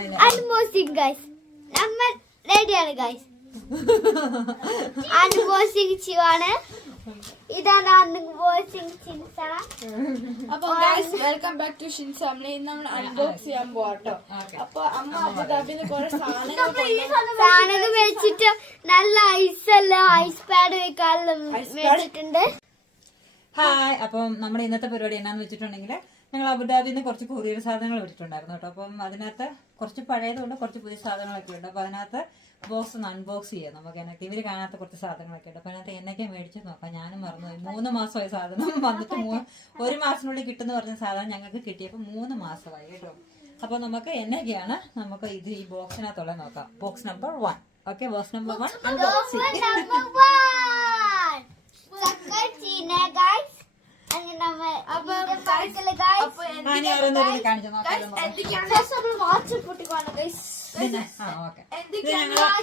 Unboxing guys, നമ്മൾ റെഡിയാണ് guys. Unboxing ചെയ്യുവാണ്. ഇതാണ് അൺബോക്സിംഗ് ഷിൻസ. അപ്പൊ ഗൈസ് വെൽക്കം ബാക്ക് ടു ഷിൻസ. ഇന്ന് നമ്മൾ അൺബോക്സ് ചെയ്യാൻ പോവാട്ടോ. അപ്പൊ അമ്മ അബുദാബിന്ന് കുറെ സാധനങ്ങൾ മേടിച്ചിട്ട് നല്ല ഐസെല്ലാം ഐസ് പാഡ് വെക്കാനെല്ലാം മേടിച്ചിട്ടുണ്ട്. ഹായ്, അപ്പം നമ്മുടെ ഇന്നത്തെ പരിപാടി എന്നാന്ന് വെച്ചിട്ടുണ്ടെങ്കിൽ ഞങ്ങൾ അബുദാബിന്ന് കുറച്ച് കൊറിയർ സാധനങ്ങൾ എടുത്തിട്ടുണ്ടായിരുന്നു കേട്ടോ. അപ്പം അതിനകത്ത് കുറച്ച് പഴയതുകൊണ്ട് കുറച്ച് പുതിയ സാധനങ്ങളൊക്കെ ഉണ്ട്. അപ്പൊ അതിനകത്ത് ബോക്സ് ഒന്ന് അൺബോക്സ് ചെയ്യാം. നമുക്ക് എനിക്ക് ഇവര് കാണാത്ത കുറച്ച് സാധനങ്ങളൊക്കെ ഉണ്ട്. അപ്പൊ അതിനകത്ത് എന്നൊക്കെ മേടിച്ച് നോക്കാം. ഞാനും മറന്നുപോയി. 3 മാസമായി സാധനം വന്നിട്ട് 1 മാസത്തിനുള്ളിൽ കിട്ടുന്ന പറഞ്ഞ സാധനം ഞങ്ങൾക്ക് കിട്ടിയപ്പോൾ 3 മാസമായി കേട്ടോ. അപ്പൊ നമുക്ക് എന്നൊക്കെയാണ് നമുക്ക് ഇത് ഈ ബോക്സിനകത്തുള്ള നോക്കാം. Box number 1. Okay, box number 1 unboxing.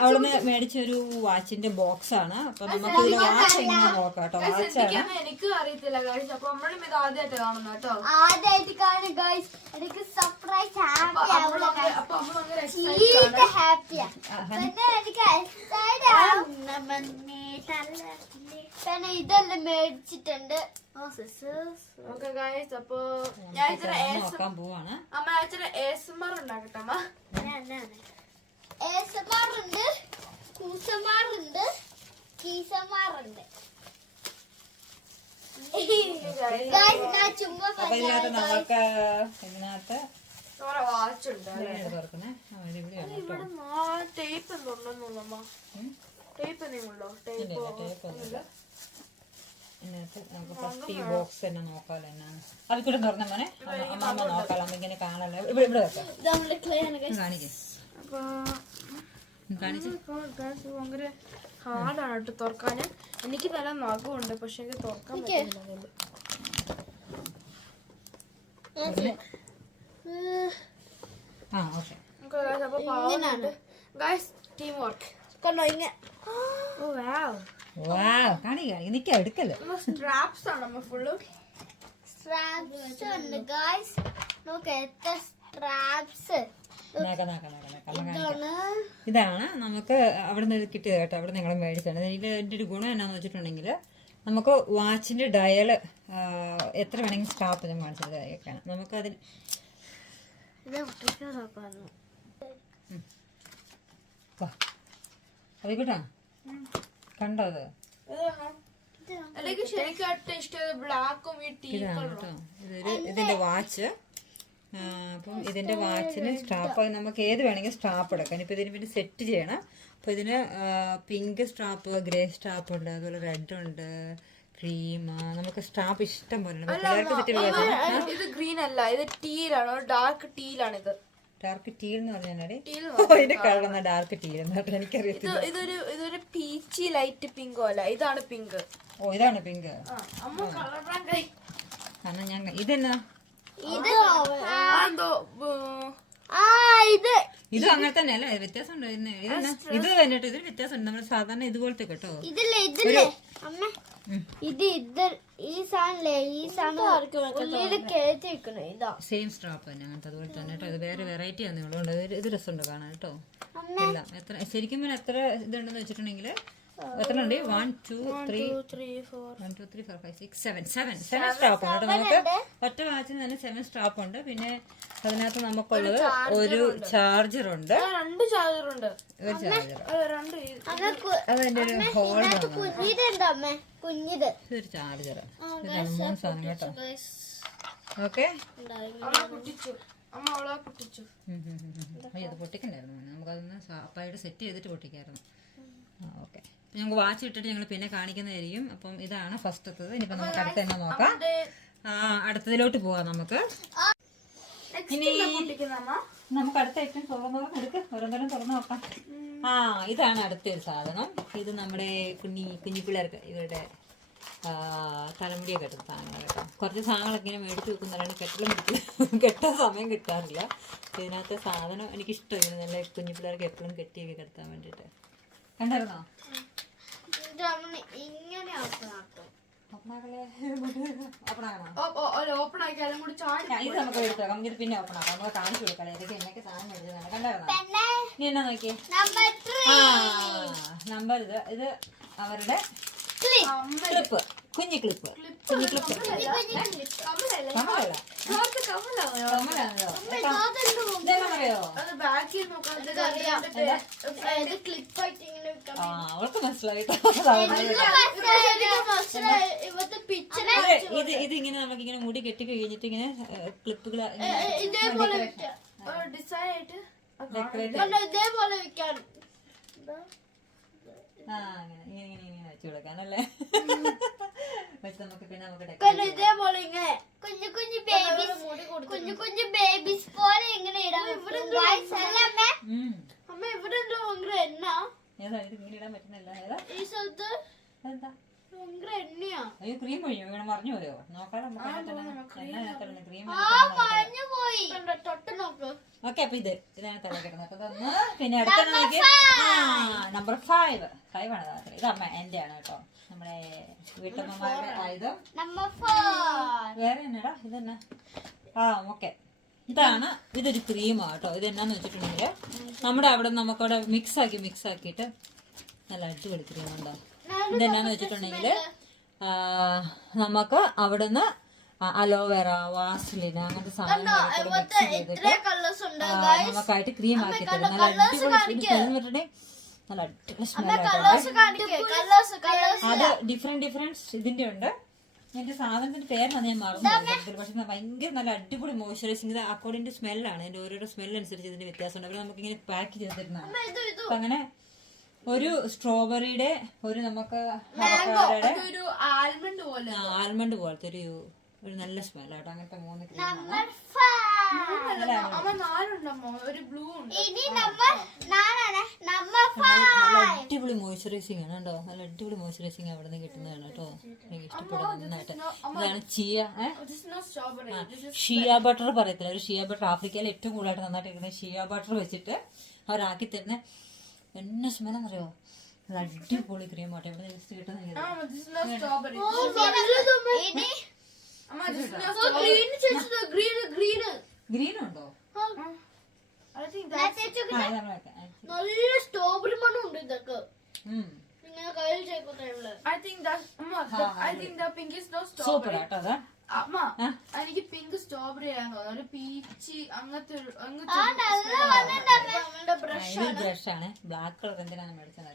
അവിടുന്ന് മേടിച്ചൊരു വാച്ചിന്റെ ബോക്സ് ആണ്. അപ്പൊ നമുക്ക് ഇതിന്റെ വാച്ച് എങ്ങനെ നോക്കാം കേട്ടോ. വാച്ചാണ്. എനിക്ക് അറിയത്തില്ല ഗൈസ്. അപ്പൊ നമ്മളും ഇത് ആദ്യമായിട്ട് കാണുന്നു കേട്ടോ. ആദ്യമായിട്ട് കാണും ഗൈസ്. എനിക്ക് സർപ്രൈസ് ഹാപ്പിയാ. പിന്നെ ഇതെല്ലാം മേടിച്ചിട്ടുണ്ട്. ഓക്കെ ഗൈസ്, അപ്പൊ ഞാൻ നോക്കാൻ പോവാണ്. അമ്മ ഇച്ചിരി ASMR ഉണ്ടാക്കട്ടെ അമ്മ. ഏസമാറുണ്ട്, കൂസമാറുണ്ട്, കീസമാറുണ്ട്. അപ്പൊ ഇതിനകത്ത് നമുക്ക് ഇതിനകത്ത് വാച്ചുണ്ട്. തുറക്കണേ. ഇവിടെയാണ് ഇവിടെ ടേപ്പ് എന്തുണ്ടെന്നുള്ളൂ അമ്മ. ടേപ്പ് എന്തെങ്കിലും ടേപ്പൊന്നുമില്ല. ഇതിനകത്ത് നമുക്ക് ഫസ്റ്റ് ഈ ബോക്സ് തന്നെ നോക്കാലോ എന്നാണ്. അത് കൂടെ തുറന്ന മോനെ അമ്മ നോക്കാലോ. അമ്മ ഇങ്ങനെ കാണാലോ. ഇവിടെ വെക്കാം. കാണിക്കേ ഭയങ്കര ഹാർഡാണ് കേട്ടോ തുറക്കാന്. എനിക്ക് നല്ല നഖമുണ്ട്, പക്ഷെ എനിക്ക് തുറക്കാൻ പറ്റുന്നില്ല. ടീം വർക്ക് കണ്ടോ ഇങ്ങനെ. നിക്ക എടുക്കല്ലോ. സ്ട്രാപ്സ് ആണ് ഫുള്ള്. സ്ട്രാപ്സ് ഉണ്ട് ഗൈസ്. നോക്ക് എത്ര സ്ട്രാപ്സ്. ഇതാണ് നമുക്ക് അവിടെ നിന്ന് കിട്ടിയത് കേട്ടോ. അവിടെ നിങ്ങൾ മേടിച്ചാണ്. ഇതിന്റെ ഒരു ഗുണം എന്നാന്ന് വെച്ചിട്ടുണ്ടെങ്കിൽ നമുക്ക് വാച്ചിന്റെ ഡയൽ എത്ര വേണമെങ്കിൽ സ്റ്റാപ്പ് ഞാൻ കാണിച്ചത് കേൾക്കാണ്. നമുക്കതിൽ അതിക്കോട്ടാ കണ്ടോ അത്. ഇതാണ് കേട്ടോ ഇതിന്റെ വാച്ച്. അപ്പം ഇതിന്റെ വാച്ചിന് സ്ട്രാപ്പ് നമുക്ക് ഏത് വേണമെങ്കിൽ സ്ട്രാപ്പ് എടുക്കാം. ഇപ്പൊ ഇതിന് പിന്നെ സെറ്റ് ചെയ്യണം. അപ്പൊ ഇതിന് പിങ്ക് സ്ട്രാപ്പ്, ഗ്രേ സ്ട്രാപ്പ് ഉണ്ട്, അതുപോലെ റെഡ് ഉണ്ട്, ക്രീം. നമുക്ക് സ്ട്രാപ്പ് ഇഷ്ടം പോലെ ഇത് ഗ്രീൻ അല്ല, ഇത് ടീലാണ്. ഡാർക്ക് ടീലാണ്. ഇത് ഡാർക്ക് ടീൽ എന്ന് പറഞ്ഞാൽ അതിന്റെ കളർ ഡാർക്ക് ടീൽ എന്ന് എനിക്കറിയത്തില്ല. ഇതൊരു പീച്ചി ലൈറ്റ് പിങ്കോ അല്ല, ഇതാണ് പിങ്ക്. ഓ, ഇതാണ് പിങ്ക്. കാരണം ഞാൻ ഇതെന്നാ ഇത് അങ്ങനെ തന്നെ അല്ലേ? വ്യത്യാസം ഉണ്ട്. ഇത് വന്നിട്ട് ഇതിൽ വ്യത്യാസം ഉണ്ട്. നമ്മൾ സാധാരണ ഇതുപോലത്തെ കേട്ടോ. സെയിം സ്ട്രാപ്പ് തന്നെ അങ്ങനത്തെ അതുപോലെ തന്നെ കേട്ടോ. ഇത് വേറെ വെറൈറ്റി ആണ് നിങ്ങളുണ്ട്. ഇത് രസമുണ്ട് കാണാൻ കേട്ടോ. എല്ലാം എത്ര ശരിക്കും എത്ര ഇതുണ്ടെന്ന് വെച്ചിട്ടുണ്ടെങ്കിൽ എത്ര ഉണ്ട്? 1 2 3 1 2 3 4 5 6 7 സ്ട്രാപ്പ് ഉണ്ട്. നമുക്ക് ഒറ്റ വാച്ചിന് തന്നെ 7 സ്ട്രാപ്പ് ഉണ്ട്. പിന്നെ അതിനകത്ത് നമുക്കുള്ളത് ഒരു ചാർജർ ഉണ്ട്. ഒരു ചാർജർ അതിന്റെ ഒരു ഹോൾ. ഇതൊരു ചാർജർ. ഇതാണ് 3 സാധനം കേട്ടോ. ഓക്കെ, അത് പൊട്ടിക്കണ്ടായിരുന്നു. നമുക്കതൊന്ന് അപ്പായിട്ട് സെറ്റ് ചെയ്തിട്ട് പൊട്ടിക്കായിരുന്നു. ഓക്കെ, ഞങ്ങൾക്ക് വാച്ച് ഇട്ടിട്ട് ഞങ്ങൾ പിന്നെ കാണിക്കുന്നതായിരിക്കും. അപ്പം ഇതാണ് ഫസ്റ്റത്തത്. ഇനിയിപ്പോ നമുക്ക് അടുത്ത് തന്നെ നോക്കാം. അടുത്തതിലോട്ട് പോവാം. നമുക്ക് ഇനി നമുക്ക് അടുത്ത ഐറ്റം തുറന്നെടുക്ക്. ഓരോന്നേരം തുറന്നു നോക്കാം. ഇതാണ് അടുത്തൊരു സാധനം. ഇത് നമ്മുടെ കുഞ്ഞി പിള്ളേർക്ക് ഇവരുടെ തലമുടിയൊക്കെ കെട്ടുന്ന സാധനങ്ങൾ കേട്ടോ. കുറച്ച് സാധനങ്ങളൊക്കെ ഇങ്ങനെ മേടിച്ച് വെക്കുന്നവരാണ്. കെട്ടാൻ സമയം കിട്ടാറില്ല. ഇതിനകത്തെ സാധനം എനിക്കിഷ്ടം. ഇങ്ങനെ നല്ല കുഞ്ഞു പിള്ളേർക്ക് എപ്പോഴും കെട്ടിയൊക്കെ കെടുത്താൻ വേണ്ടിയിട്ട്. കണ്ടായിരുന്നോ? ഇങ്ങനെ ഓപ്പൺ ആക്കിയാലും കൂടി ചാടി ഇത് നമുക്ക് എടുത്തേക്കാം. ഇത് പിന്നെ ഓപ്പൺ ആക്കാം. നമുക്ക് കാണിച്ചു കൊടുക്കാം ഏതൊക്കെ എന്നൊക്കെ സാധനം മേടിച്ചതാണ്. പിന്നെ ഇനി എന്നാ നോക്കിയേ നമ്പർ 3 നമ്പർ ഇത് അവരുടെ ക്ലിപ്പ് കുഞ്ഞു ക്ലിപ്പ് കമലല്ല ഇതെന്നറിയോ അവൾക്ക് മനസ്സിലായി ഇത് ഇങ്ങനെ നമുക്ക് ഇങ്ങനെ മുടി കെട്ടി കഴിഞ്ഞിട്ട് ഇങ്ങനെ ക്ലിപ്പുകൾ ഇതേപോലെ വെക്കാൻ അങ്ങനെ ഇങ്ങനെ ഇങ്ങനെ വെച്ചു കൊടുക്കാനല്ലേ വെച്ച് നമുക്ക് പിന്നെ നമുക്ക് ഇതേപോലെ ഇങ്ങനെ കുഞ്ഞു കുഞ്ഞു ബേബീസ് പോലെ ഇങ്ങനെ ഇടാം. അമ്മ ഇവിടെ ഭയങ്കര എണ്ണ ഏതാ ഇത് ഇങ്ങനെ ഇടാൻ പറ്റുന്നില്ല ഏതാ ഈ സ്ഥലത്ത് എന്താ ഭയങ്കര എണ്ണയാ. അയ്യോ ക്രീം ഒഴിയോ ഇങ്ങനെ മറിഞ്ഞു പോയോ നോക്കാം ക്രീം മഞ്ഞു പോയി തൊട്ട് നോക്ക്. ഓക്കെ അപ്പൊ ഇതാണ് തിളക്കിടുന്നത് പിന്നെ അടുത്ത നമ്പർ 5 ആണ് ഇത് അമ്മ എന്റെ ആണ് കേട്ടോ നമ്മുടെ വീട്ടമ്മമാരുടെ ആയുധം. നമ്പർ 4 വേറെ എന്നടാ ഇതെന്നാ ഓക്കെ ഇതൊരു ക്രീമാണ് കേട്ടോ. ഇത് എന്നാന്ന് വെച്ചിട്ടുണ്ടെങ്കിൽ നമ്മുടെ അവിടെ നമുക്കവിടെ മിക്സ് ആക്കിയിട്ട് നല്ല അടിപൊളി ക്രീം ഉണ്ടോ. ഇതെന്നാന്ന് വെച്ചിട്ടുണ്ടെങ്കിൽ നമുക്ക് അവിടുന്ന് അലോവേറ വാസ്ലിൻ അങ്ങനത്തെ സാധനങ്ങളൊക്കെ മിക്സ് ചെയ്തിട്ട് നമുക്കായിട്ട് ക്രീം ആക്കി തരും. നല്ല അടിപൊളി നല്ല അടിപൊളി സ്മെല്ലാണ്. അത് ഡിഫറെന്റ് ഇതിന്റെ ഉണ്ട്. എന്റെ സാധനത്തിന്റെ പേരാണ് ഞാൻ മറന്നു, പക്ഷെ ഭയങ്കര നല്ല അടിപൊളി മോയ്സ്ചറൈസിംഗ്. ഇത് അക്കോർഡിംഗ് ടു സ്മെല്ലാണ്. ഇതിന്റെ ഓരോരോ സ്മെൽ അനുസരിച്ച് ഇതിന്റെ വ്യത്യാസമുണ്ട്. അവർ നമുക്ക് ഇങ്ങനെ പാക്ക് ചെയ്ത് തരുന്നതാണ്. അപ്പൊ അങ്ങനെ ഒരു സ്ട്രോബെറിയുടെ ഒരു നമുക്ക് ആൽമണ്ട് പോലത്തെ ഒരു നല്ല സ്മെല്ലാട്ടോ. അങ്ങനത്തെ 3 അടിപൊളി മോയ്സ്ചറൈസിംഗ് ആണ് കേട്ടോ. നല്ല അടിപൊളി മോയ്സ്ചറൈസിംഗ് അവിടെ നിന്ന് കിട്ടുന്നതാണ് കേട്ടോ. എനിക്ക് ഇഷ്ടപ്പെടുന്നത് നന്നായിട്ട്. ഇതാണ് ഷിയ ബട്ടർ പറയത്തില്ല. ഒരു ഷിയ ബട്ടർ ആഫ്രിക്കയിൽ ഏറ്റവും കൂടുതലായിട്ട് നന്നായിട്ട് കിട്ടുന്നത് ഷിയ ബട്ടർ വെച്ചിട്ട് അവരാക്കി തരുന്ന എന്നെ സ്മെല്ലെന്നറിയോ. നല്ല അടിപൊളി ക്രീം ആട്ടോ ഇവിടെ ജസ്റ്റ് കിട്ടുന്നത്. ഗ്രീൻ ഉണ്ടോ? നല്ല സ്ട്രോബെറി മണം ഉണ്ട് ഇതൊക്കെ. സൂപ്പർ ആട്ടോ അതാ. എനിക്ക് പിങ്ക് സ്ട്രോബെറി ആണെന്ന് തോന്നുന്നു. ഒരു പീച്ച് അങ്ങനത്തെ ബ്രഷാണ്. ബ്ലാക്ക് കളർ എന്തിനാണ് മേടിച്ചത്?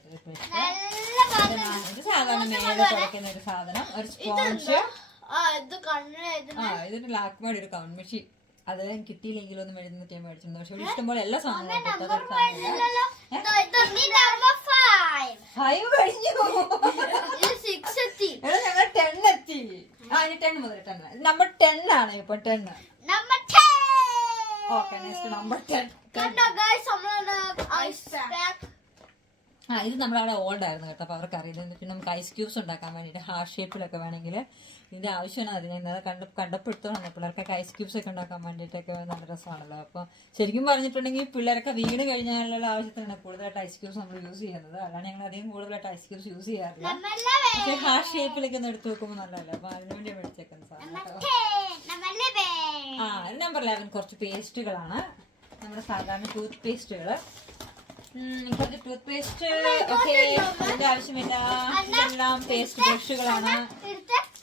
ഇത് സാധാരണ മേലെ തുടക്കുന്ന ഒരു സാധനം. ഒരു സ്പോഞ്ച്. ഇതിന്റെ ലാക്മയുടെ ഒരു കൺമെഷി. അത് കിട്ടിയില്ലെങ്കിലും ഒന്ന് മേടിച്ചിട്ട് മേടിച്ചിട്ടുണ്ട്. പക്ഷെ ഇവിടെ ഇഷ്ടംപോലെ എല്ലാ സാധനങ്ങളും ഞങ്ങൾ 10 എത്തി. 10 മുതൽ 10 നമ്പർ 10 ആണ് ഇപ്പൊ 10. Okay next number 10. ഇത് നമ്മുടെ അവിടെ ഓൾഡ് ആയിരുന്നു കേട്ടോ. അപ്പൊ അവർക്ക് അറിയില്ല. പിന്നെ നമുക്ക് ഐസ് ക്യൂബ്സ് ഉണ്ടാക്കാൻ വേണ്ടിയിട്ട് ഹാർട്ട് ഷേപ്പിലൊക്കെ വേണമെങ്കിൽ ഇതിന്റെ ആവശ്യമാണ്. അതിന് കണ്ടപ്പെടുത്തോളം പിള്ളേർക്കൊക്കെ ഐസ് ക്യൂബ്സ് ഒക്കെ ഉണ്ടാക്കാൻ വേണ്ടിയിട്ടൊക്കെ നല്ല രസമാണല്ലോ. അപ്പൊ ശരിക്കും പറഞ്ഞിട്ടുണ്ടെങ്കിൽ പിള്ളേരൊക്കെ വീണ് കഴിഞ്ഞാലുള്ള ആവശ്യത്തിനാണ് കൂടുതലായിട്ട് ഐസ് ക്യൂബ്സ് നമ്മൾ യൂസ് ചെയ്യുന്നത്. അല്ലാണ്ട് ഞങ്ങൾ അധികം കൂടുതലായിട്ട് ഐസ് ക്യൂബ്സ് യൂസ് ചെയ്യാറില്ല. പക്ഷെ ഹാർട്ട് ഷേപ്പിലൊക്കെ ഒന്ന് എടുത്ത് വെക്കുമ്പോൾ നല്ലതല്ല. അപ്പൊ അതിനുവേണ്ടി മേടിച്ചേക്കുന്ന സാധനം. നമ്പർ 11 കുറച്ച് പേസ്റ്റുകളാണ്. നമ്മുടെ സാധാരണ ടൂത്ത് പേസ്റ്റുകള്. കുറച്ച് ടൂത്ത് പേസ്റ്റ് ഒക്കെ അതിന്റെ ആവശ്യമില്ല. ഇതെല്ലാം പേസ്റ്റ് ബ്രഷുകളാണ്.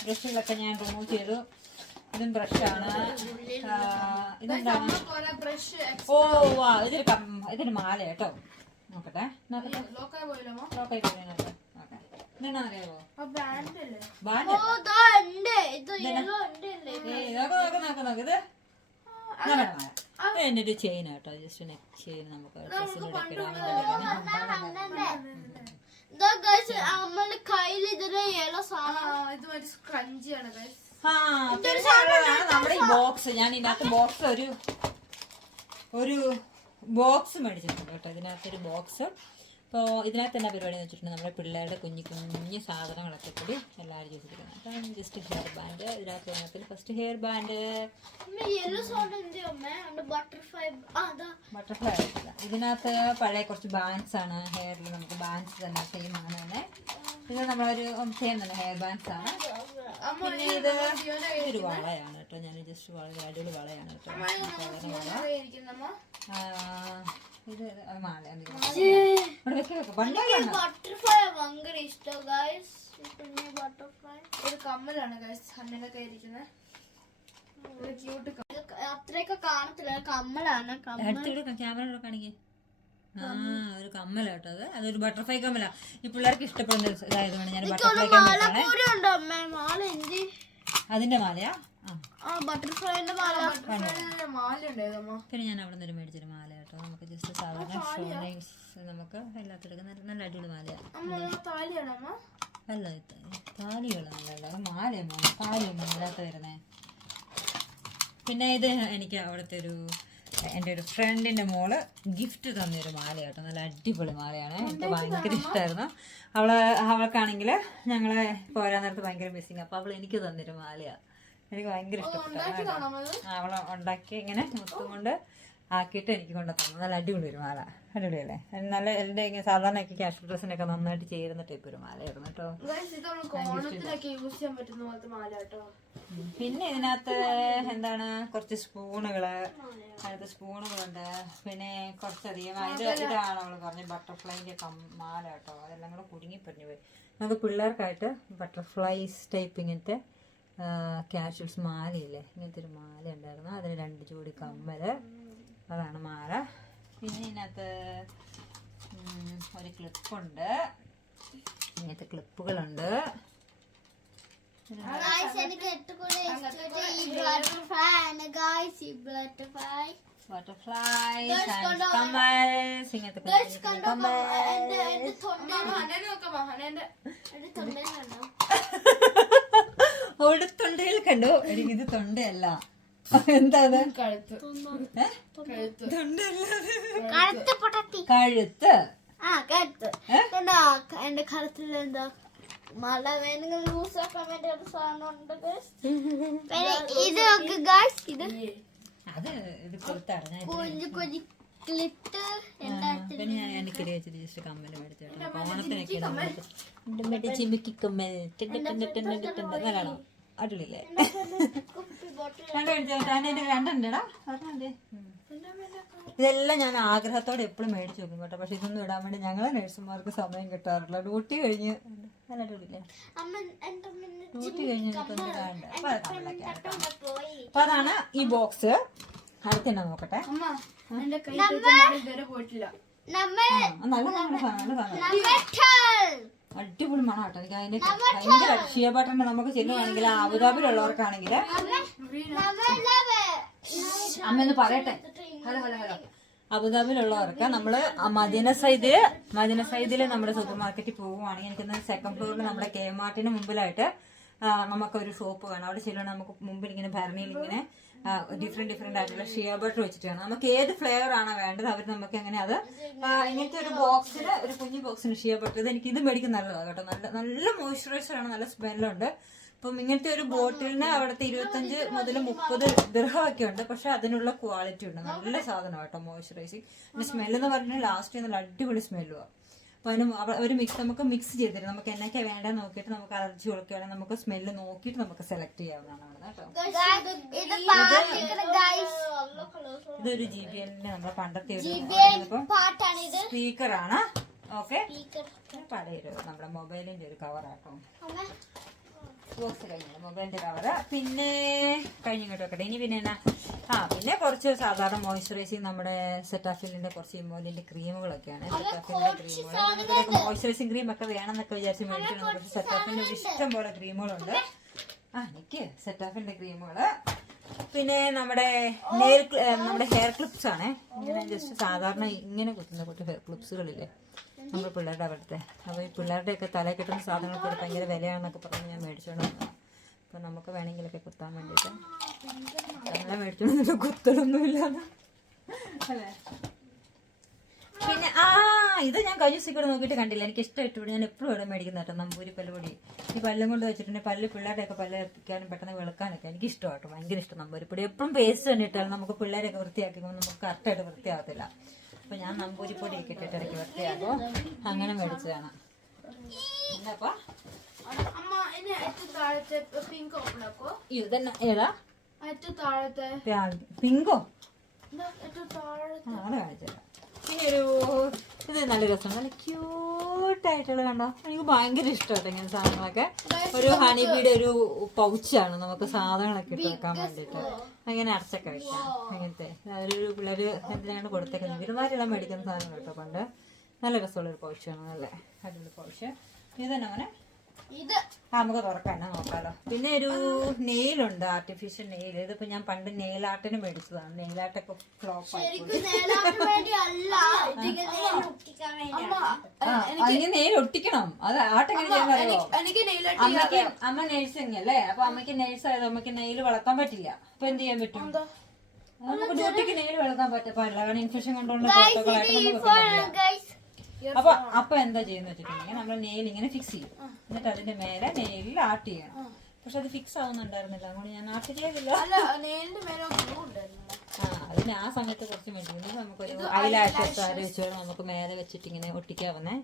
ബ്രഷുകളൊക്കെ ഞാൻ റിമൂവ് ചെയ്തു. ഇതും ബ്രഷാണ്. ഇതെന്താണ്? ഇതൊരു മാല കേട്ടോ. നോക്കട്ടെ ഇതെന്നാന്നറിയാവോ? ബാൻഡ്. നോക്ക് എന്റെ ഒരു ചെയിൻ കേട്ടോ. ജസ്റ്റ് നെക്ക് ചെയിൻ നമുക്ക് നമ്മുടെ ഈ ബോക്സ്. ഞാൻ ഇതിനകത്ത് ബോക്സ് ഒരു ബോക്സ് മേടിച്ചിട്ടുണ്ട് കേട്ടോ. ഇതിനകത്തൊരു ബോക്സ്. അപ്പോൾ ഇതിനകത്ത് എന്നാ പരിപാടി എന്ന് വെച്ചിട്ടുണ്ടെങ്കിൽ നമ്മുടെ പിള്ളേരുടെ കുഞ്ഞു സാധനങ്ങളൊക്കെ കൂടി എല്ലാവരും ചെയ്തിരിക്കുന്നത്. അപ്പം ജസ്റ്റ് ഹെയർ ബാൻഡ്. ഇതിനകത്ത് ഫസ്റ്റ് ഹെയർ ബാൻഡ് ബട്ടർഫ്ലൈ ആയിട്ടില്ല. ഇതിനകത്ത് പഴയ കുറച്ച് ബാൻഡ്സ് ആണ്. ഹെയറിൽ നമുക്ക് ബാൻഡ്സ് തന്നെ സെയിം ആണ് തന്നെ. ഇത് നമ്മളൊരു സെയിം തന്നെ ഹെയർ ബാൻഡ്സ് ആണ്. പിന്നെ ഇതൊരു വളയാണ് കേട്ടോ. ഞാൻ ജസ്റ്റ് വളരെ അടിപൊളി വളയാണ് കേട്ടോ. മാല ഇവിടെ വെക്കാം. ബട്ടർഫ്ലൈ ഭയങ്കര ഇഷ്ടം ഗൈസ്. പിന്നെ ബട്ടർഫ്ലൈ ഒരു കമ്മലാണ് ഗൈസ് അമ്മയുടെ കയ്യിരിക്കുന്നത്. ഒരു ക്യൂട്ട് അത്രയൊക്കെ കാണത്തില്ല, കമ്മലാണ്. അടുത്തിവിടെ ക്യാമറ കാണിക്കേ. ആ ഒരു കമ്മല കേട്ടോ, അതൊരു ബട്ടർഫ്ലൈ കമ്മല. ഈ പിള്ളേർക്ക് ഇഷ്ടപ്പെടുന്ന ഇതായതുകൊണ്ട് ഞാൻ ബട്ടർഫ്ലൈ കമ്മലാണ്. അതിന്റെ മാലയാ? ബട്ടർഫ്ലൈന്റെ മാല. മാല ഉണ്ടായതമ്മ. പിന്നെ ഞാൻ അവിടെ നിന്ന് മേടിച്ചൊരു മാല കേട്ടോ. നമുക്ക് ജസ്റ്റ് സാധാരണ ഷോണൈസ് നമുക്ക് എല്ലാത്തിടക്കും നല്ല അടിപൊളി മാലയാ. താലിയാണോ അമ്മ? അല്ല താലികളൊന്നുമല്ല, മാലയാണ്. താലിയൊന്നും ഇല്ലാത്ത വരുന്നേ. പിന്നെ ഇത് എനിക്ക് അവിടുത്തെ എൻ്റെ ഒരു ഫ്രണ്ടിൻ്റെ മോള് ഗിഫ്റ്റ് തന്നൊരു മാല കേട്ടോ. നല്ല അടിപൊളി മാലയാണ്, എനിക്ക് ഭയങ്കര ഇഷ്ടമായിരുന്നു. അവൾക്കാണെങ്കിൽ ഞങ്ങളെ പോരാൻ നേരത്ത് ഭയങ്കര മിസ്സിങ്. അപ്പോൾ അവൾ എനിക്ക് തന്നൊരു മാലയാണ്, എനിക്ക് ഭയങ്കര ഇഷ്ടപ്പെട്ടു. അവൾ ഉണ്ടാക്കി ഇങ്ങനെ മുത്തും കൊണ്ട് ആക്കിയിട്ട് എനിക്ക് കൊണ്ടു തന്നു. നല്ല അടിപൊളി ഒരു മാല. അടിപൊളിയല്ലേ? നല്ല എൻ്റെ സാധാരണ ഒക്കെ ക്യാഷ് ഡ്രസ്സിനൊക്കെ നന്നായിട്ട് ചേരുന്ന ടൈപ്പ് ഒരു മാലയായിരുന്നു കേട്ടോ. പിന്നെ ഇതിനകത്ത് എന്താണ്, കുറച്ച് സ്പൂണുകള്, അതിനകത്ത് സ്പൂണുകളുണ്ട്. പിന്നെ കുറച്ചധികം ഇതാണ് അവള് പറഞ്ഞ ബട്ടർഫ്ലൈൻ്റെ മാല കേട്ടോ. അതെല്ലാം കൂടെ കുടുങ്ങിപ്പറിഞ്ഞു പോയി. നമുക്ക് പിള്ളേർക്കായിട്ട് ബട്ടർഫ്ലൈസ് ടൈപ്പ് ഇങ്ങനത്തെ ക്യാഷ്വൽസ് മാലയില്ലേ, ഇങ്ങനത്തെ ഒരു മാല ഉണ്ടായിരുന്നു. അതിന് 2 ജോഡി കമ്മല്, അതാണ് മാല. പിന്നെ ഇതിനകത്ത് ഒരു ക്ലിപ്പുണ്ട്, ഇങ്ങനത്തെ ക്ലിപ്പുകളുണ്ട്. ബട്ടർഫ്ലൈ തൊണ്ടയിൽ കണ്ടോ? എനിക്ക് ഇത് തൊണ്ടയല്ല, എന്താ കഴുത്ത്. എന്റെ കഴുത്തിൽ എന്താ മല വേണമെങ്കിൽ ലൂസ് ആക്കാൻ വേണ്ടി ഒരു സാധനം ഉണ്ട്. ഇത് നോക്ക് ഗൈസ്, ഇത് കുഞ്ഞു കുഞ്ഞു ക്ലിപ്പ്. പിന്നെ ഞാൻ എനിക്ക് ജസ്റ്റ് കമ്മല് മേടിച്ചേട്ടോ. ഓണത്തിനൊക്കെ ചിമ്മിക്കി കമ്മൽ നല്ലതാണോ? അടിപൊളിയല്ലേ? രണ്ടെണ്ണടാ. ഇതെല്ലാം ഞാൻ ആഗ്രഹത്തോടെ എപ്പോഴും മേടിച്ചു നോക്കും കേട്ടോ. പക്ഷെ ഇതൊന്നും ഇടാൻ വേണ്ടി ഞങ്ങളെ നഴ്സുമാർക്ക് സമയം കിട്ടാറില്ല. ഡ്യൂട്ടി കഴിഞ്ഞ് നല്ല അടിപൊളിയില്ലേ? ഡ്യൂട്ടി കഴിഞ്ഞ് അപ്പൊ അതാണ് ഈ ബോക്സ്. അടുത്തന്നെ നോക്കട്ടെ. എന്റെ കൈ പോയിട്ടില്ല. നല്ല അടിപൊളി മണം കേട്ടോ. എനിക്ക് അതിന്റെ ഭയങ്കര ഷിയ ബട്ടറിന്റെ നമുക്ക് ചെല്ലുവാണെങ്കിൽ അബുദാബിയിലുള്ളവർക്കാണെങ്കിൽ അമ്മയൊന്ന് പറയട്ടെ. Hello hello hello. അബുദാബിയിലുള്ളവർക്ക് നമ്മള് മദീന സൈദില് നമ്മുടെ സൂപ്പർ മാർക്കറ്റിൽ പോവുകയാണെങ്കിൽ എനിക്ക് 2nd ഫ്ലോറിൽ നമ്മുടെ കെ മാർട്ടിന് മുമ്പിലായിട്ട് നമുക്കൊരു ഷോപ്പ് കാണാം. അവിടെ ചെല്ലുവാണെങ്കിൽ നമുക്ക് മുമ്പിൽ ഇങ്ങനെ ഭരണിയിൽ ഇങ്ങനെ ഡിഫറെന്റ് ആയിട്ടുള്ള ഷിയ ബട്ടർ വെച്ചിട്ടാണ് നമുക്ക് ഏത് ഫ്ലേവർ ആണോ വേണ്ടത് അവർ നമുക്ക് എങ്ങനെ അത് ഇങ്ങനത്തെ ഒരു ബോക്സില്, ഒരു കുഞ്ഞു ബോക്സിന് ഷിയ ബട്ടർ. ഇത് എനിക്ക് ഇത് മേടിക്കുന്ന നല്ലതാണ് കേട്ടോ. നല്ല മോയ്സ്ചറൈസർ ആണ്, നല്ല സ്മെല്ലുണ്ട്. അപ്പം ഇങ്ങനത്തെ ഒരു ബോട്ടിലിന് അവിടുത്തെ 25 മുതൽ 30 ദിർഹമൊക്കെ ഉണ്ട്. പക്ഷെ അതിനുള്ള ക്വാളിറ്റി ഉണ്ട്, നല്ല സാധനം കേട്ടോ. മോയ്സ്ചറൈസിങ് പിന്നെ സ്മെല്ല് എന്ന് പറഞ്ഞാൽ ലാസ്റ്റ് നല്ല അടിപൊളി സ്മെല്ലുമാണ്. അപ്പൊ അതിന് ഒരു നമുക്ക് മിക്സ് ചെയ്തിട്ട് നമുക്ക് എന്നൊക്കെ വേണ്ടെന്ന് നോക്കിയിട്ട് നമുക്ക് അലർജി കൊടുക്കുകയാണെങ്കിൽ നമുക്ക് സ്മെല്ല് നോക്കിയിട്ട് നമുക്ക് സെലക്ട് ചെയ്യാവുന്നതാണ് കേട്ടോ. ഇതൊരു JBLന്റെ നമ്മുടെ പണ്ടത്തെ സ്പീക്കറാണ്. ഓക്കെ, പഴയൊരു നമ്മുടെ മൊബൈലിന്റെ ഒരു കവറാട്ടോ. ബോക്സ് കഴിഞ്ഞു, മൊബൈലിന്റെ കവറ്. പിന്നെ കഴിഞ്ഞു കേട്ടോ വെക്കട്ടെ. ഇനി പിന്നെ എന്നാ, പിന്നെ കുറച്ച് സാധാരണ മോയ്സ്ചറൈസിങ് നമ്മുടെ സെറ്റാഫിലിന്റെ കുറച്ച് ഇമോലിന്റെ ക്രീമുകളൊക്കെയാണ്. സെറ്റാഫിലിന്റെ ക്രീമുകൾ, മോയ്സ്ചറൈസിങ് ക്രീം ഒക്കെ വേണമെന്നൊക്കെ വിചാരിച്ച് മേടിക്കണം. പക്ഷെ സെറ്റാഫിലിന്റെ ഒരു ഇഷ്ടം പോലെ ക്രീമുകളുണ്ട്. എനിക്ക് സെറ്റാഫിലിന്റെ ക്രീമുകള്. പിന്നെ നമ്മുടെ ഹെയർ ക്ലിപ്സ് ആണ്. ഇങ്ങനെ ജസ്റ്റ് സാധാരണ ഇങ്ങനെ കുത്തുന്ന കുറച്ച് ഹെയർ ക്ലിപ്സുകളില്ലേ നമ്മുടെ പിള്ളേരുടെ അവിടുത്തെ. അപ്പോൾ ഈ പിള്ളേരുടെയൊക്കെ തലയിൽ കിട്ടുന്ന സാധനങ്ങൾക്ക് ഭയങ്കര വിലയാണെന്നൊക്കെ പറഞ്ഞ് ഞാൻ മേടിച്ചോണ്ട് വന്നതാണ്. അപ്പോൾ നമുക്ക് വേണമെങ്കിലൊക്കെ കുത്താൻ വേണ്ടിയിട്ട് അങ്ങനെ മേടിച്ചോണ്ട് കുത്തലൊന്നുമില്ല അല്ലേ. പിന്നെ ഇത് ഞാൻ കഴിഞ്ഞ ദിവസം കൂടെ നോക്കിയിട്ട് കണ്ടില്ല, എനിക്ക് ഇഷ്ടമായിട്ട് ഞാൻ എപ്പോഴും ഇവിടെ മേടിക്കുന്ന കേട്ടോ. നമ്പൂരി പല്ലുപൊടി. ഈ പല്ലും കൊണ്ട് വെച്ചിട്ടുണ്ടെങ്കിൽ പിള്ളേരുടെയൊക്കെ പല്ല് എത്തിക്കാനും പെട്ടെന്ന് വെളുക്കാനൊക്കെ എനിക്ക് ഇഷ്ടമാട്ടോ, ഭയങ്കര ഇഷ്ടം നമ്പൂരിപ്പൊടി. എപ്പോഴും പേസ്റ്റ് തന്നെ ഇട്ടാലും നമുക്ക് പിള്ളേരൊക്കെ വൃത്തിയാക്കിക്കുമ്പോൾ നമുക്ക് കറക്റ്റായിട്ട് വൃത്തിയാകത്തില്ല. അപ്പൊ ഞാൻ നമ്പൂരിപ്പൊടി ഇട്ടിട്ട് ഇടയ്ക്ക് വൃത്തിയാക്കും, അങ്ങനെ മേടിച്ചതാണ്. എന്നപ്പോ ഇത് തന്നെ ഏതാ പിങ്കോ? അത് കാണിച്ചത്. പിന്നെ ഒരു നല്ല രസം, നല്ല ക്യൂട്ടായിട്ടുള്ള കണ്ടോ. എനിക്ക് ഭയങ്കര ഇഷ്ടമായിട്ട് ഇങ്ങനെ സാധനങ്ങളൊക്കെ. ഒരു ഹണി ബീയുടെ ഒരു പൗച്ചാണ്, നമുക്ക് സാധനങ്ങളൊക്കെ ഇട്ട് വെക്കാൻ വേണ്ടിയിട്ട്. അങ്ങനെ അടച്ചൊക്കെ വെക്കാം. അങ്ങനത്തെ ഒരു പിള്ളേർ എന്തിനാണ് കൊടുത്തേക്കുന്നത്, വിരുമാരെല്ലാം മേടിക്കുന്ന സാധനങ്ങൾ കേട്ടോ. പണ്ട് നല്ല രസമുള്ളൊരു പൗച്ചാണ്, നല്ല അടിപൊളി പൗച്ച്. ഇത് തന്നെ അങ്ങനെ നമുക്ക് തുറക്കാൻ നോക്കാലോ. പിന്നെ ഒരു നെയിലുണ്ട്, ആർട്ടിഫിഷ്യൽ നെയിൽ. ഇതിപ്പോ ഞാൻ പണ്ട് നെയിൽ ആർട്ടിന് മേടിച്ചതാണ്. നെയിൽ ആർട്ടൊക്കെ ഫ്ലോപ്പ് ആയി. അതിന് നെയിൽ ഒട്ടിക്കണം. അത് ആട്ടെങ്ങനെ ചെയ്യാൻ അറിയോ? അമ്മ നേഴ്സിംഗ് അല്ലേ, അപ്പൊ അമ്മയ്ക്ക് നേഴ്സ് ആയത് അമ്മയ്ക്ക് നെയിൽ വളർത്താൻ പറ്റില്ല. അപ്പൊ എന്ത് ചെയ്യാൻ പറ്റും? നമുക്ക് ഡ്യൂട്ടിക്ക് നെയിൽ വളർത്താൻ പാടില്ല, കാരണം ഇൻഫെക്ഷൻ കൊണ്ടുള്ള അപ്പൊ എന്താ ചെയ്യുന്ന വെച്ചിട്ടുണ്ടെങ്കിൽ നമ്മൾ നെയിൽ ഇങ്ങനെ ഫിക്സ് ചെയ്യും. എന്നിട്ട് അതിന്റെ മേലെ നെയിലിൽ ആർട്ട് ചെയ്യണം. പക്ഷെ അത് ഫിക്സ് ആവുന്നുണ്ടായിരുന്നില്ല, അതുകൊണ്ട് ഞാൻ ആർട്ട് ചെയ്തില്ല. അതിന് ആ സമയത്ത് കുറച്ച് വേണ്ടി നമുക്കൊരു ഐലാഷസ് വെച്ച് നമുക്ക് മേലെ വെച്ചിട്ട് ഇങ്ങനെ ഒട്ടിക്കാവുന്നേ.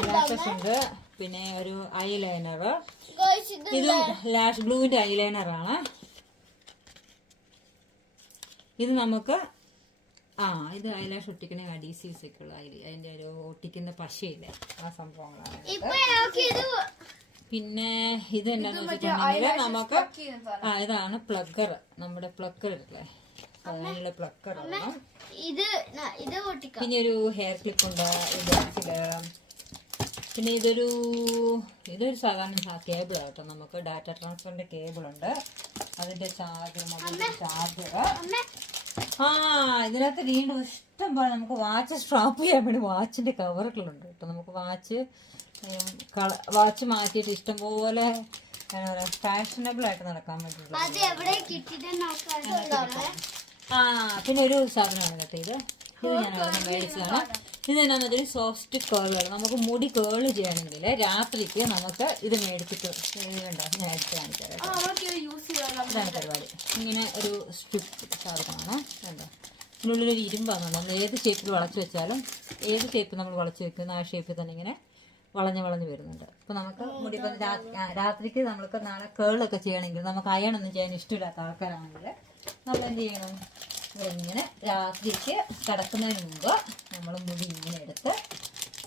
ഐലാഷസ് ഉണ്ട്, പിന്നെ ഒരു ഐലൈനർ. ഇത് ലാഷ് ഗ്ലൂവിന്റെ ഐലൈനറാണ്. ഇത് നമുക്ക് ഇത് ഐലാഷ് ഒട്ടിക്കണ അഡീസീവ്സ് ഒക്കെ ഉള്ള അതിന്റെ ഒരു ഒട്ടിക്കുന്ന പശയില്ലേ, ആ സംഭവങ്ങളാണ്. പിന്നെ ഇത് എന്താന്ന് വെച്ചിട്ടുണ്ടെങ്കിൽ നമുക്ക് ഇതാണ് പ്ലഗർ. നമ്മുടെ പ്ലഗർ ഇല്ലേ, അതിനുള്ള പ്ലഗർ. പിന്നെ ഒരു ഹെയർ ക്ലിപ്പ് ഉണ്ട് ഇതില്. പിന്നെ ഇതൊരു സാധാരണ കേബിൾ കേട്ടോ. നമുക്ക് ഡാറ്റ ട്രാൻസ്ഫറിന്റെ കേബിൾ ഉണ്ട്, അതിന്റെ ചാർജർ, മൊബൈൽ ചാർജർ. ഇതിനകത്ത് വീണ്ടും ഇഷ്ടം പോലെ നമുക്ക് വാച്ച് സ്ട്രാപ്പ് ചെയ്യാൻ വേണ്ടി വാച്ചിന്റെ കവറുകളുണ്ട് കേട്ടോ. നമുക്ക് വാച്ച് മാറ്റിയിട്ട് ഇഷ്ടംപോലെ ഫാഷനബിൾ ആയിട്ട് നടക്കാൻ വേണ്ടിയിട്ടുള്ള. പിന്നെ ഒരു സാധനമാണ് കേട്ടോ ഇത് ഞാൻ അവിടെ മേടിച്ചതാണ്. ഇത് എന്നാന്ന് വെച്ചാൽ സോഫ്റ്റ് കേളുകൾ. നമുക്ക് മുടി കേള് ചെയ്യണമെങ്കിൽ രാത്രിക്ക് നമുക്ക് ഇത് മേടിച്ചിട്ട് ഞാൻ എടുത്ത് കാണിക്കാം. ഇതാണ് പരിപാടി. ഇങ്ങനെ ഒരു സ്ട്രിപ്പ് സാധനമാണ് കണ്ടോ. ഇതിനുള്ളിലൊരു ഇരുമ്പാണ്. നമ്മൾ ഏത് ഷേപ്പിൽ വളച്ച് വെച്ചാലും, ഏത് ഷേപ്പ് നമ്മൾ വളച്ച് വെക്കുന്ന ആ ഷേപ്പിൽ തന്നെ ഇങ്ങനെ വളഞ്ഞ് വരുന്നുണ്ട്. അപ്പൊ നമുക്ക് മുടി രാത്രിക്ക് നമ്മൾക്ക് നാളെ കേളൊക്കെ ചെയ്യണമെങ്കിൽ, നമുക്ക് അയണൊന്നും ചെയ്യാൻ ഇഷ്ടമില്ലാത്ത ആൾക്കാരാണെങ്കിൽ നമ്മൾ എന്ത് ചെയ്യണം, ഇങ്ങനെ രാത്രിക്ക് കിടക്കുന്നതിന് മുമ്പ് നമ്മൾ മുടി ഇങ്ങനെ എടുത്ത്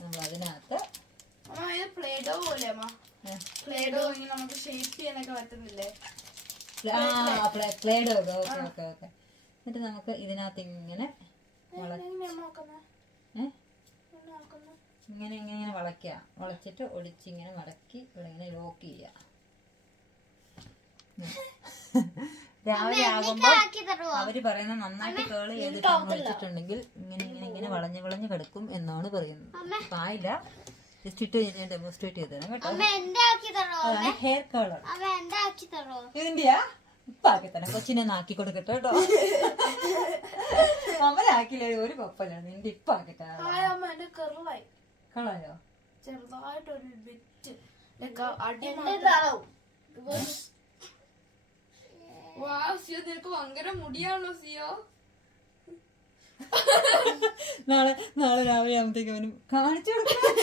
നമ്മൾ അതിനകത്ത് പ്ലേഡോ ഓക്കെ. എന്നിട്ട് നമുക്ക് ഇതിനകത്ത് ഇങ്ങനെ ഇങ്ങനെ വളച്ചിട്ട് ഒടിച്ചിങ്ങനെ മടക്കി ഇവിടെ ഇങ്ങനെ ലോക്ക് ചെയ്യുക. രാവിലെ ആകുമ്പോ അവര് പറയുന്നത് നന്നായിട്ട് കേള് ചെയ്തിട്ട് വെച്ചിട്ടുണ്ടെങ്കിൽ ഇങ്ങനെ വളഞ്ഞ് കിടക്കും എന്നാണ് പറയുന്നത്. അപ്പൊ ആയില്ല, ജസ്റ്റ് ഇട്ട് ഞാൻ ഡെമോൺസ്ട്രേറ്റ് ചെയ്തതാണ് കേട്ടോ. അതാണ് ഹെയർ കളർ. ഇതിന്റെയാ ഇപ്പൊ ആക്കി തന്നെ കൊച്ചിനെ ആക്കി കൊടുക്കട്ടെ കേട്ടോ. അവരാക്കില്ലേ ഒരു കൊപ്പല്ല, നിന്റെ ഇപ്പൊ ആക്കി തരാം. കളയോ ചെറുതായിട്ടൊരു നിനക്ക് ഭയങ്കര മുടിയാണല്ലോ സിയോ. നാളെ രാവിലെ ആകുമ്പത്തേക്ക് അവനും കാണിച്ചു കൊടുക്കണം.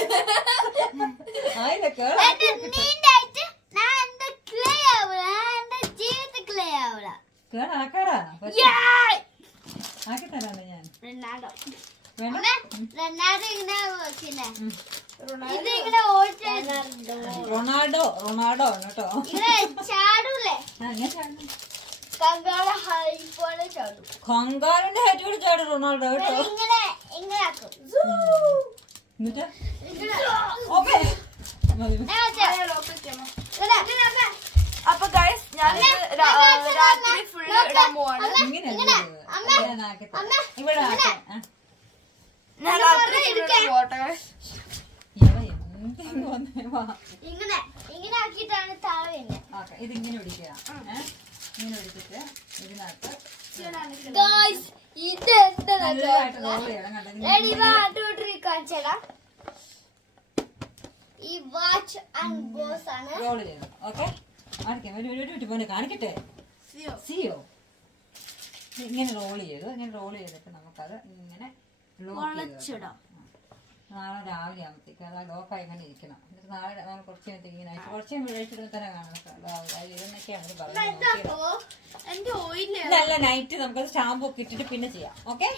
ആക്കി തരാല്ലേ ഞാൻ. റൊണാൾഡോ കേട്ടോ. ഖങ്കാറിന്റെ ഹൈറ്റ് കൂടെ ചാടും റൊണാൾഡോ കേട്ടോ. അപ്പൊ ഗൈസ് ഞാൻ രാത്രി ഫുള്ള് ഇടാൻ പോവാണ്. ഇവിടെ ഇതിങ്ങനെ ഒടിക്കുക. ഇങ്ങനെ ഒടിച്ചിട്ട് ഇതിനകത്ത് റോള് ചെയ്യണം. ഓക്കെ, കാണിക്കട്ടെ. സിയോ ഇങ്ങനെ റോൾ ചെയ്തിട്ട് നമുക്കത് ഇങ്ങനെ വളച്ചിടാം. നാളെ രാവിലെ ആകുമ്പോഴത്തേക്ക് അത് ലോക്കായി ഇങ്ങനെ ഇരിക്കണം. എന്നിട്ട് നാളെ നമ്മൾ കുറച്ച് കഴിഞ്ഞിട്ട് ഇങ്ങനെ കുറച്ച് കഴിച്ചിട്ട് തന്നെ കാണണം. ഇതെന്നൊക്കെയാണ് നല്ല നൈറ്റ് നമുക്കത് ഷാമ്പൂ ഒക്കെ ഇട്ടിട്ട് പിന്നെ ചെയ്യാം. ഓക്കെ,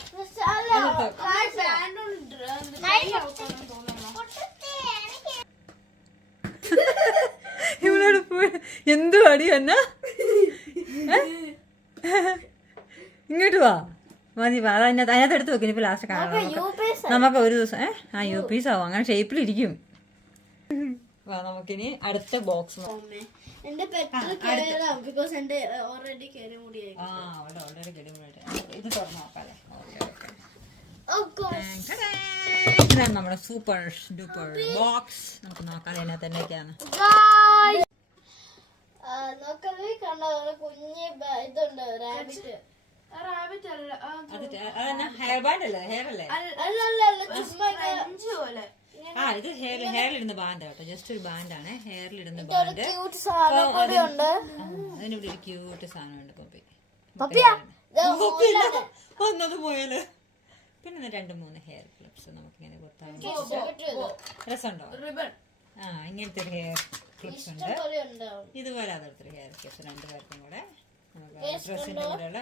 അടി വന്ന ഇങ്ങോട്ട് വാ മതി വാ അതിനകത്ത് എടുത്ത് വെക്കും ഇനിയിപ്പോൾ ലാസ്റ്റ് കാണാം നമുക്ക് ഒരു ദിവസം യു പീസ് ആവും അങ്ങനെ ഷേപ്പിലിരിക്കും. വാ നമുക്കിനി അടുത്ത ബോക്സ് എന്റെ പെട്രോൾ ബിക്കോസ് എന്റെ ഓൾറെഡി കേടുമുടിയായി. ഓൾറെഡി കേടുമുടിയായിട്ട് ഇത് തുറന്നു നോക്കാല്ലേ. ഓക്കെ ഇതാണ് നമ്മുടെ സൂപ്പർ ഡൂപ്പർ ബോക്സ്. നമുക്ക് നോക്കാം അതിനകത്ത് എന്തൊക്കെയാണ്. നോക്കല് കണ്ട കുഞ്ഞ് ഇതുണ്ട് റാബിറ്റ്. റാബിറ്റ് അല്ല, അതന്നെ ഹെയർ ബാൻഡ് അല്ലേ? ഹെയർ അല്ലേ? അല്ല ചുമ്മാ പോലെ ഇത് ഹെയറിലിടുന്ന ബാൻഡ് കേട്ടോ. ജസ്റ്റ് ഒരു ബാൻഡാണ്, ഹെയറിലിടുന്ന ബാൻഡ്. ക്യൂട്ട് സാധനം കൂടി ഉണ്ട്. അതിനിവിടെ ഒരു ക്യൂട്ട് സാധനമുണ്ട്. വന്നത് പോയാല് പിന്നെ 2-3 ഹെയർ ക്ലിപ്സ് നമുക്കിങ്ങനെ കൊടുത്താൽ രസമുണ്ടോ? ഇങ്ങനത്തെ ഒരു ഹെയർ ക്ലിപ്സ് ഉണ്ട്. ഇതുപോലെ അതെടുത്തൊരു ഹെയർ ക്ലിപ്സ് 2 പേർക്കും കൂടെ ഡ്രസ്സിന്റെ കൂടെയുള്ള.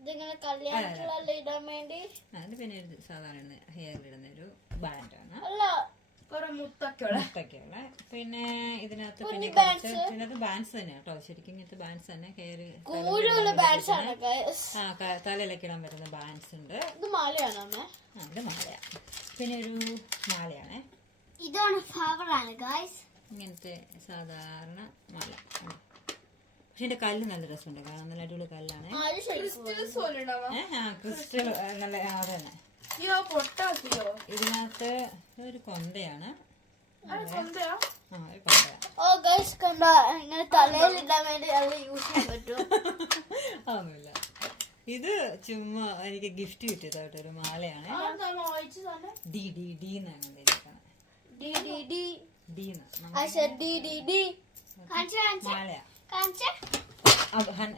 ഇതിങ്ങനെ കല്യാണത്തിലെല്ലാം ഇടാൻ വേണ്ടി. അത് പിന്നെ ഒരു സാധാരണ ഹെയറിലിടുന്ന ഒരു ബാൻഡാണ്. മുത്തൊക്കെയുള്ള. പിന്നെ ഇതിനകത്ത് പിന്നെ ഇതിനകത്ത് ബാൻഡ്സ് തന്നെ കേട്ടോ. ശരിക്കും ഇങ്ങനത്തെ ബാൻഡ്സ് തന്നെ ഹെയർ തലയിലൊക്കെ ഇടാൻ പറ്റുന്ന ബാൻഡ്സ് ഉണ്ട്. ഇത് മാലയാണോ? ഇത് മാലയാ. പിന്നെ ഒരു മാലയാണേ. ഇതാണ് ഫ്ലവറാണ് ഗൈസ്. ഇങ്ങനത്തെ സാധാരണ മാല. പക്ഷെ ഇതിന്റെ കല്ല് നല്ല രസമുണ്ട് കാണാൻ. നല്ല അടിപൊളി കല്ലാണ്. ക്രിസ്റ്റൽ നല്ല അതന്നെ. ഇതിനകത്ത് ഒരു കൊന്തയാണ്. ഒരു കൊന്തയാ. ഇങ്ങനെ തലയിൽ ഇടാൻ വേണ്ടി യൂസ് ചെയ്യാൻ പറ്റും. അതൊന്നുമില്ല. ഇത് ചുമ്മാ എനിക്ക് ഗിഫ്റ്റ് കിട്ടിയതായിട്ട് ഒരു മാലയാണ്. ഡി ഡി ഡി എന്നാണ് മാലയാ.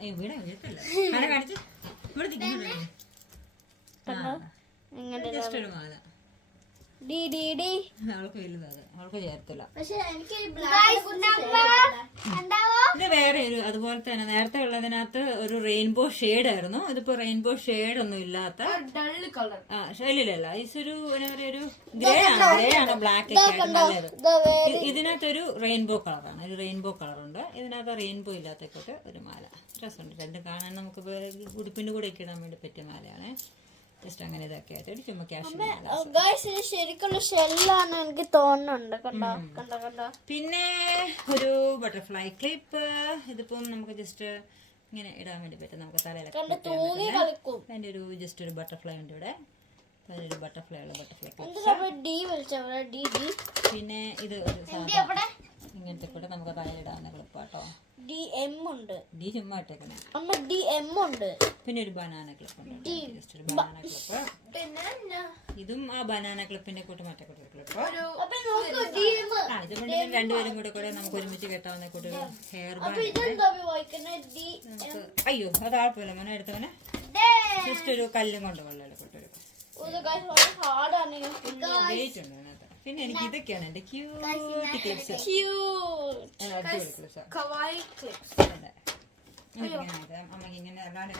ഇവിടെ വീട്ടില്ല. കാണിച്ചു ഇവിടെ ജസ്റ്റ് ഒരു മാല. അവൾക്ക് വലുതാണ്, അവൾക്ക് ചേർത്തില്ല. ഇത് വേറെ ഒരു അതുപോലെ തന്നെ നേരത്തെ ഉള്ളതിനകത്ത് ഒരു റെയിൻബോ ഷെയ്ഡ് ആയിരുന്നു. ഇതിപ്പോ റെയിൻബോ ഷെയ്ഡ് ഒന്നും ഇല്ലാത്ത ശൈലിയിലല്ല. ഇതൊരു ഒരു ഗ്രേ ആണ് ബ്ലാക്ക് ഒക്കെ ആയിട്ട് നല്ലത്. ഇതിനകത്തൊരു റെയിൻബോ കളറാണ്. ഒരു റെയിൻബോ കളറുണ്ട്. ഇതിനകത്ത് റെയിൻബോ ഇല്ലാത്തക്കൊട്ട് ഒരു മാല. രസമുണ്ട്. രണ്ടും കാണാൻ നമുക്ക് ഉടുപ്പിന്റെ കൂടെ ഒക്കെ ഇടാൻ വേണ്ടി പറ്റിയ മാലയാണ്. ജസ്റ്റ് അങ്ങനെ ഇതൊക്കെ ആയിട്ട് ചുമ്മാ ക്യാഷ്. ശരിക്കുള്ള ഷെല്ലാണ് എനിക്ക് തോന്നുന്നുണ്ട്. പിന്നെ ഒരു ബട്ടർഫ്ലൈ ക്ലിപ്പ്. ഇതിപ്പം നമുക്ക് ജസ്റ്റ് ഇങ്ങനെ ഇടാൻ വേണ്ടി പറ്റും. നമുക്ക് തലയിലൊക്കെ അതിന്റെ ഒരു ജസ്റ്റ് ഒരു ബട്ടർഫ്ലൈ ഉണ്ട് ഇവിടെ. അതിനൊരു ബട്ടർഫ്ലൈ ഉള്ള ബട്ടർഫ്ലൈ ക്ലിപ്പ്. പിന്നെ ഇത് ഇങ്ങനത്തെ കൂടെ നമുക്ക് തലയിടാവുന്ന ക്ലിപ്പാട്ടോ. ഡി ചുമ്മാ ഇട്ടേക്കണേ. പിന്നെ ഒരു ബനാന ക്ലിപ്പ് ഉണ്ട്. ജസ്റ്റ് ഒരു ബനാന ക്ലിപ്പ്. ഇതും ആ ബനാന ക്ലിപ്പിന്റെ കൂട്ട് മറ്റേ കൂട്ട് ക്ലിപ്പ്. ഇത് രണ്ടുപേരും കൂടെ നമുക്ക് ഒരുമിച്ച് കെട്ടാവുന്ന കൂട്ട് ഹെയർ ബാൻഡ്. അയ്യോ അത് ആൾപ്പോലെ മോനെ എടുത്തവനെ. ജസ്റ്റ് ഒരു കല്ലും കൊണ്ട് കൊള്ളാലോ കൂട്ടൊരു വെയിറ്റ് ഉണ്ട് അതിനകത്ത്. പിന്നെ എനിക്ക് ഇതൊക്കെയാണ് എന്റെ ക്യൂട്ട് ക്ലിപ്സ്. അമ്മക്ക് ഇങ്ങനെ അല്ലാണ്ട്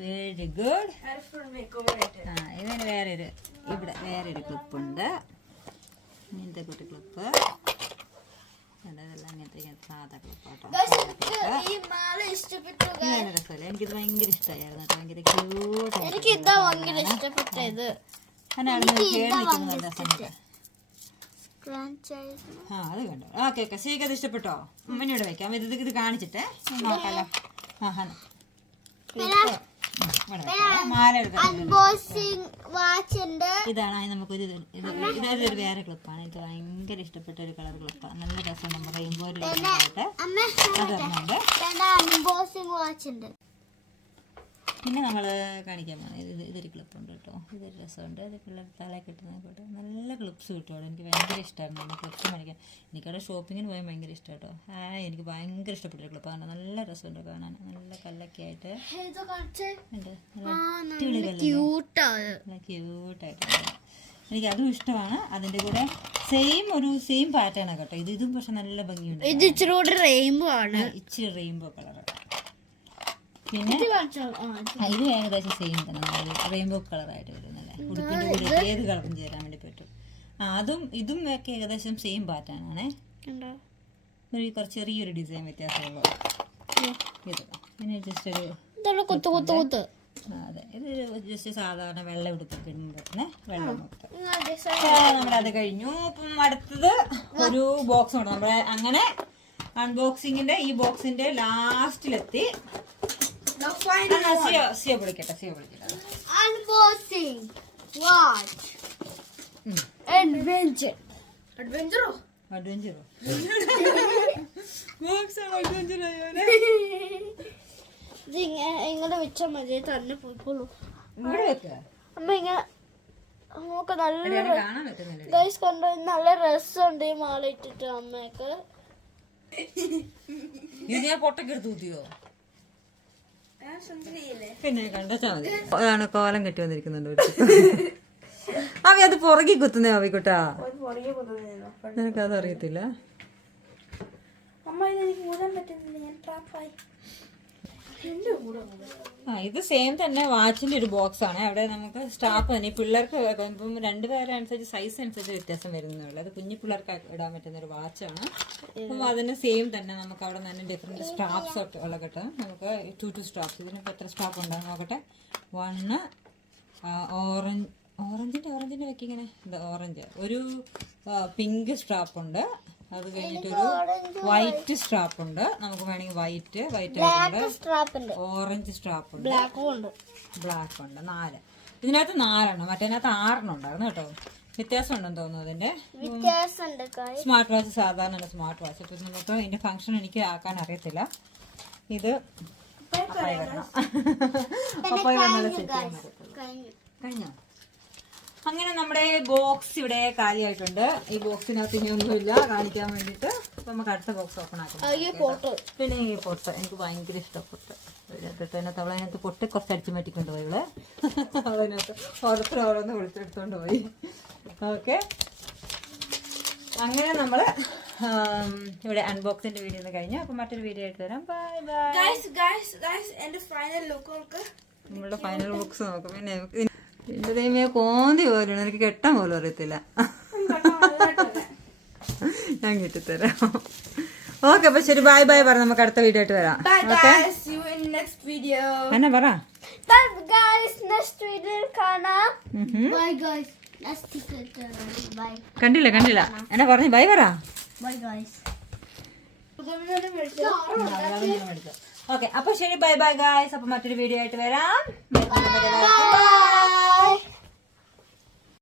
വെരി ഗുഡ്. ഇതിന് വേറൊരു ഇവിടെ വേറൊരു ക്ലിപ്പുണ്ട്. ഇങ്ങനത്തെ കൂട്ടി ക്ലിപ്പ്. അങ്ങനത്തെ സാധാ ക്ലിപ്പാട്ടോ. രസമല്ലേ? എനിക്കിത് ഭയങ്കര ഇഷ്ടമായിരുന്നു. ഭയങ്കര ക്യൂട്ടായിട്ട് അത് കണ്ടോ. ഓക്കെ ഓക്കെ ശരിക്കും അത് ഇഷ്ടപ്പെട്ടോ? ഉമ്മനോട് വെക്കാം. ഇത് കാണിച്ചിട്ടേ നോക്കാലോ. ഇതാണ് നമുക്കൊരു ഇതൊരു വേറെ ക്ലിപ്പാണ്. ഇത് ഭയങ്കര ഇഷ്ടപ്പെട്ട ഒരു കളർ ക്ലിപ്പാണ്. നല്ല രസം. നമ്മുടെ റെയിൻബോ അതൊരെണ്ണുണ്ട്. പിന്നെ നമ്മൾ കാണിക്കാൻ പോകുന്നത് ഇതൊരു ക്ലിപ്പുണ്ട് കേട്ടോ. ഇതൊരു രസമുണ്ട്. ഇത് പിള്ളേർ തല കിട്ടുന്നതായിക്കോട്ടെ. നല്ല ക്ലിപ്സ് കിട്ടും. എനിക്ക് ഭയങ്കര ഇഷ്ടമായിരുന്നു ക്ലിപ്സ് മേടിക്കാൻ. എനിക്കവിടെ ഷോപ്പിങ്ങിന് പോയാൽ ഭയങ്കര ഇഷ്ടം കേട്ടോ. എനിക്ക് ഭയങ്കര ഇഷ്ടപ്പെട്ടൊരു ക്ലിപ്പാണ്. നല്ല രസമുണ്ട് കാണാൻ. നല്ല കല്ലൊക്കെ ആയിട്ട് ക്യൂട്ടായിട്ട്. എനിക്ക് അതും ഇഷ്ടമാണ്. അതിൻ്റെ കൂടെ സെയിം പാറ്റേൺ ആണ് കേട്ടോ. ഇതും പക്ഷെ നല്ല ഭംഗിയുണ്ട്. ഇത് ഇച്ചിരി കൂടി റെയിൻബോ ആണ്. ഇച്ചിരി റെയിൻബോ കളർ. പിന്നെ ഇത് ഏകദേശം സെയിം തന്നെ, റെയിൻബോ കളറായിട്ട് വരുന്നല്ലേ. ഉടുപ്പിൻ്റെ കൂടെ ഏത് കളറും ചേരാൻ വേണ്ടി പറ്റും. ഇതും ഒക്കെ ഏകദേശം സെയിം പാറ്റേൺ ആണേ. കുറച്ച് ചെറിയൊരു ഡിസൈൻ വ്യത്യാസമുള്ളൂ. ഇത് പിന്നെ ജസ്റ്റ് ഒരു കുത്ത് അതെ, ഇത് ജസ്റ്റ് സാധാരണ വെള്ള ഉടുപ്പൊക്കെ ഇടുമ്പോൾ പറ്റുന്ന വെള്ളം മുത്ത്. നമ്മളത് കഴിഞ്ഞു. അപ്പം അടുത്തത് ഒരു ബോക്സ് ഉണ്ട്. നമ്മുടെ അങ്ങനെ അൺബോക്സിങ്ങിന്റെ ഈ ബോക്സിന്റെ ലാസ്റ്റിലെത്തി. സിയോ വിളിക്കട്ടെ. അൺബോക്സിംഗ് വാച്ച് അഡ്വഞ്ചറോ ഇങ്ങനെ വെച്ചാൽ മതി, തന്നെ പോയിക്കോളൂ. അമ്മ ഇങ്ങനെ നമുക്ക് നല്ല ഗൈസ് കണ്ടോ, നല്ല രസമുണ്ട് ഈ മാല ഇട്ടിട്ട്. അമ്മയൊക്കെ പിന്നെ കണ്ടാ മതി. അതാണ് കോലം കെട്ടി വന്നിരിക്കുന്നുണ്ട്. അവ അത് പുറകെ കുത്തുന്നേ അവിക്കുട്ടാ, നിനക്കത് അറിയത്തില്ല. ഇത് സെയിം തന്നെ വാച്ചിന്റെ ഒരു ബോക്സ് ആണ്. അവിടെ നമുക്ക് സ്റ്റാഫ് തന്നെ പിള്ളേർക്ക് ഇപ്പം 2 പേരനുസരിച്ച് സൈസ് അനുസരിച്ച് വ്യത്യാസം വരുന്നുള്ളൂ. അത് കുഞ്ഞു പിള്ളേർക്ക് ഇടാൻ പറ്റുന്ന ഒരു വാച്ചാണ്. അപ്പം അതിന് സെയിം തന്നെ നമുക്ക് അവിടെ തന്നെ ഡിഫറെന്റ് സ്റ്റാഫ്സ് ഒക്കെ ഉള്ള കേട്ടോ. നമുക്ക് 2 സ്റ്റാഫ്സ്. ഇതിനൊക്കെ എത്ര സ്റ്റാഫ് ഉണ്ടാകും നോക്കട്ടെ. 1 ഓറഞ്ചിന്റെ വെക്കിങ്ങനെ ഓറഞ്ച്, ഒരു പിങ്ക് സ്ട്രാപ്പ് ഉണ്ട്. അത് കഴിഞ്ഞിട്ടൊരു വൈറ്റ് സ്ട്രാപ്പ് ഉണ്ട്. നമുക്ക് വേണമെങ്കിൽ വൈറ്റ് ഓറഞ്ച് സ്ട്രാപ്പ് ഉണ്ട്, ബ്ലാക്ക് ഉണ്ട്. 4 ഇതിനകത്ത് 4 മറ്റേനകത്ത് 6 ഉണ്ടായിരുന്നു കേട്ടോ. വ്യത്യാസം ഉണ്ടെന്ന് തോന്നുന്നു അതിന്റെ. സ്മാർട്ട് വാച്ച് സാധാരണ സ്മാർട്ട് വാച്ച്. ഇപ്പൊ നമുക്ക് ഇതിന്റെ ഫംഗ്ഷൻ എനിക്ക് ആക്കാൻ അറിയത്തില്ല. ഇത് കഴിഞ്ഞോ? അങ്ങനെ നമ്മുടെ ബോക്സ് ഇവിടെ കാലിയായിട്ടുണ്ട്. ഈ ബോക്സിനകത്ത് ഇനി ഒന്നുമില്ല കാണിക്കാൻ വേണ്ടിട്ട്. നമുക്ക് അടുത്ത ബോക്സ് ഓപ്പൺ ആക്കാം. പിന്നെ ഈ പൊട്ട് എനിക്ക് ഭയങ്കര ഇഷ്ടപ്പെട്ടു. അതിനകത്ത് പൊട്ട് കുറച്ച് അടിച്ചു മാറ്റിക്കൊണ്ട് പോയി ഇവിടെ. അതിനകത്ത് ഓരോന്ന് വിളിച്ചെടുത്തോണ്ട് പോയി. ഓക്കെ, അങ്ങനെ നമ്മള് ഇവിടെ അൺബോക്സിന്റെ വീഡിയോ കഴിഞ്ഞു. അപ്പൊ മറ്റൊരു വീഡിയോ ആയിട്ട് വരാം. Bye bye. നമ്മളുടെ ഫൈനൽ ലുക്സ് നോക്കും. പിന്നെ എന്റെ ദൈവമേ കോന്തി പോലെയാണ്, എനിക്ക് കെട്ടാൻ പോലും അറിയത്തില്ല. ഞാൻ കെട്ടിത്തരാം. ഓക്കെ, അപ്പൊ ശരി, ബൈ ബൈ പറ. നമുക്ക് അടുത്ത വീഡിയോ ആയിട്ട് വരാം. എന്നാ പറ. കണ്ടില്ല എന്നാ പറഞ്ഞു. ബൈ പറ. ഓക്കെ, അപ്പൊ ശരി, ബൈ ബൈ ഗായ്സ്. അപ്പൊ മറ്റൊരു വീഡിയോ ആയിട്ട് വരാം.